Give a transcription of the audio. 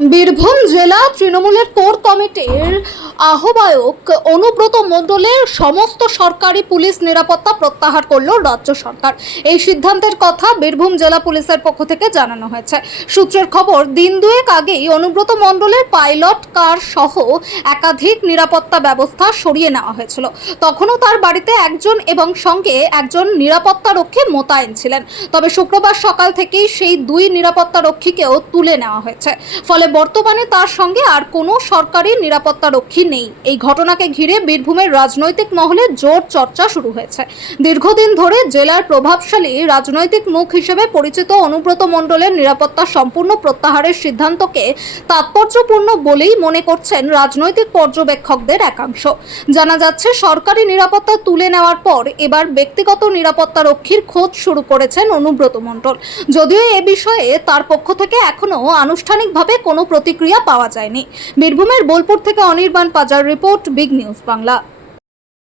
বীরভূম জেলা তৃণমূলের কোর কমিটির আহ্বায়ক অনুব্রত মণ্ডলের সমস্ত সরকারি পুলিশ নিরাপত্তা প্রত্যাহার করল রাজ্য সরকার। এই সিদ্ধান্তের কথা বীরভূম জেলা পুলিশের পক্ষ থেকে জানানো হয়েছে। সূত্রের খবর, দিন দুয়েক আগেই অনুব্রত মণ্ডলের পাইলট কার সহ একাধিক নিরাপত্তা ব্যবস্থা সরিয়ে নেওয়া হয়েছিল। তখনও তার বাড়িতে একজন এবং সঙ্গে একজন নিরাপত্তা রক্ষী মোতায়েন ছিলেন। তবে শুক্রবার সকাল থেকেই সেই দুই নিরাপত্তা রক্ষীকেও তুলে নেওয়া হয়েছে। ফলে বর্তমানে তার সঙ্গে আর কোনো সরকারি নিরাপত্তা রক্ষী নেই। এই ঘটনাকে ঘিরে বীরভূমের রাজনৈতিক মহলে জোর চর্চা শুরু হয়েছে। দীর্ঘদিন ধরে জেলার প্রভাবশালী রাজনৈতিক মুখ হিসেবে পরিচিত অনুব্রত মণ্ডলের নিরাপত্তা সম্পূর্ণ প্রত্যাহারের সিদ্ধান্তকে তাৎপর্যপূর্ণ বলেই মনে করছেন রাজনৈতিক পর্যবেক্ষকদের একাংশ। জানা যাচ্ছে, সরকারি নিরাপত্তা তুলে নেওয়ার পর এবার ব্যক্তিগত নিরাপত্তা রক্ষীর খোঁজ শুরু করেছেন অনুব্রত মণ্ডল। যদিও এ বিষয়ে তার পক্ষ থেকে এখনো আনুষ্ঠানিকভাবে কোনো প্রতিক্রিয়া পাওয়া যায়নি। বীরভূমের বোলপুর থেকে অনির্বাণ পাজার রিপোর্ট, বিগ নিউজ বাংলা।